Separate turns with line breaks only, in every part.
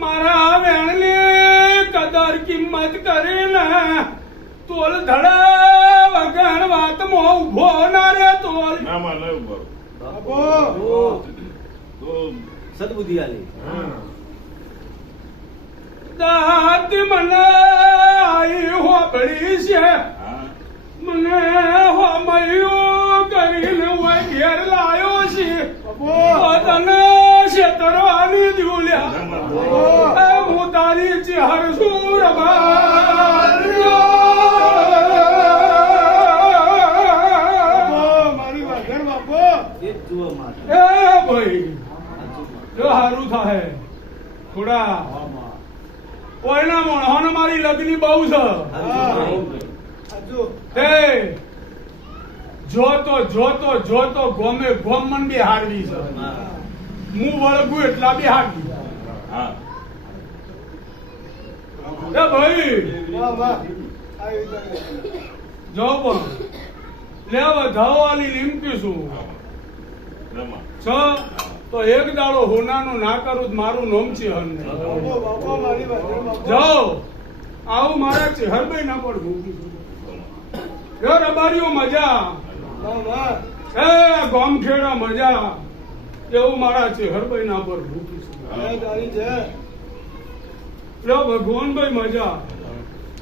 મારા વેણની કદર કિંમત કરીને તોલ ધડા વગર વાતમાં ઊભો ના રે તોલ.
ના માં નહીં ઊભો
બાપો.
તો
સદબુદ્ધિ આલી.
દાત મને થોડા કોઈના મારી લગની બહુ છે જોતો જોતો જોતો ગોમે ગોમ મન બી હારવી હું વળગું એટલા બી હારવી
હા
એ ભાઈ! જો પણ. લે વધાવવાની લીમકી છું.
રમા
છ. તો એક દાડો હોનાનું ના કરું મારું નોમ છે હમને જાઓ આવું મારા ચહેરભાઈ ના પણ ભૂખી છું. રબારીઓ મજા. એ ગોમખેડા મજા. એવું મારા ચહેરભાઈ ના પર છું.
જય.
લો ભગવાનભાઈ મજા.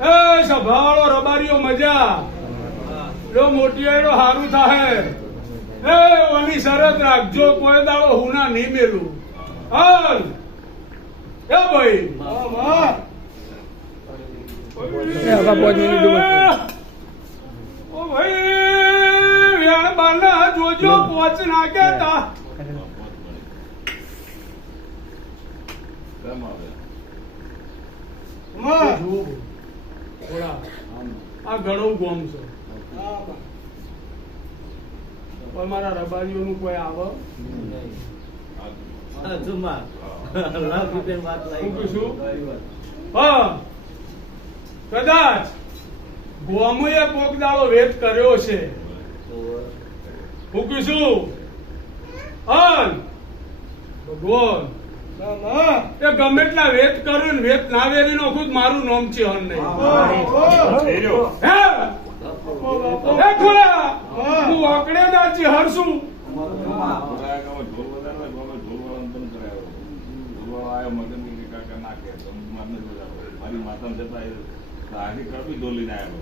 એ સભાવાળો રબારીઓ મજા. લો મોટિયાળો હારું થાહે. એ ઓની શરત રાખજો કોઈ દાડો હુના નહીં મેલું. હાલ. એ ભાઈ. ઓ ભાઈ વેણ બાના જોજો પોચ નાખ્યા તા. આ ઘણું ગોમ છે. પણ મારા રબારીઓનું કોઈ આવે? કદાચ ગોમુએ કોક દાડો વેત કર્યો છે. હું કીશું ભગવાન. એ ગમે એટલા વેત કરું વેત ના વેરી નો ખુદ મારું નામ છે હન નહીં. હે ખોલા આકડે દાચી હરશું
બોલાયા ગામમાં ઢોલ વગાડવા ગામમાં ઢોલ વાળાને પણ કરાયો ઢોલ વાળો આવ્યો મગનની કે કાકા નાખે તો હું મારને જ વગાડો મારી માતા જતા કડવી ઢોલ આવ્યો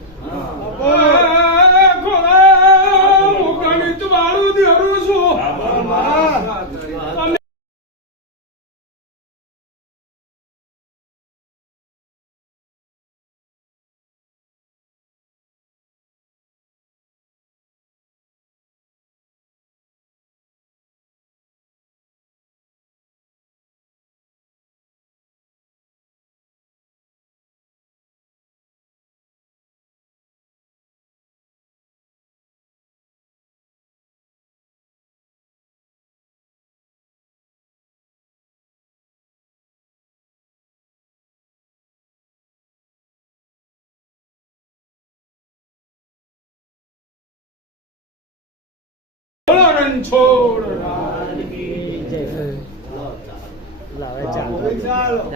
એ હું ગણિત વાળું ધરું છું
不
让人错了啦。这
老，家
了。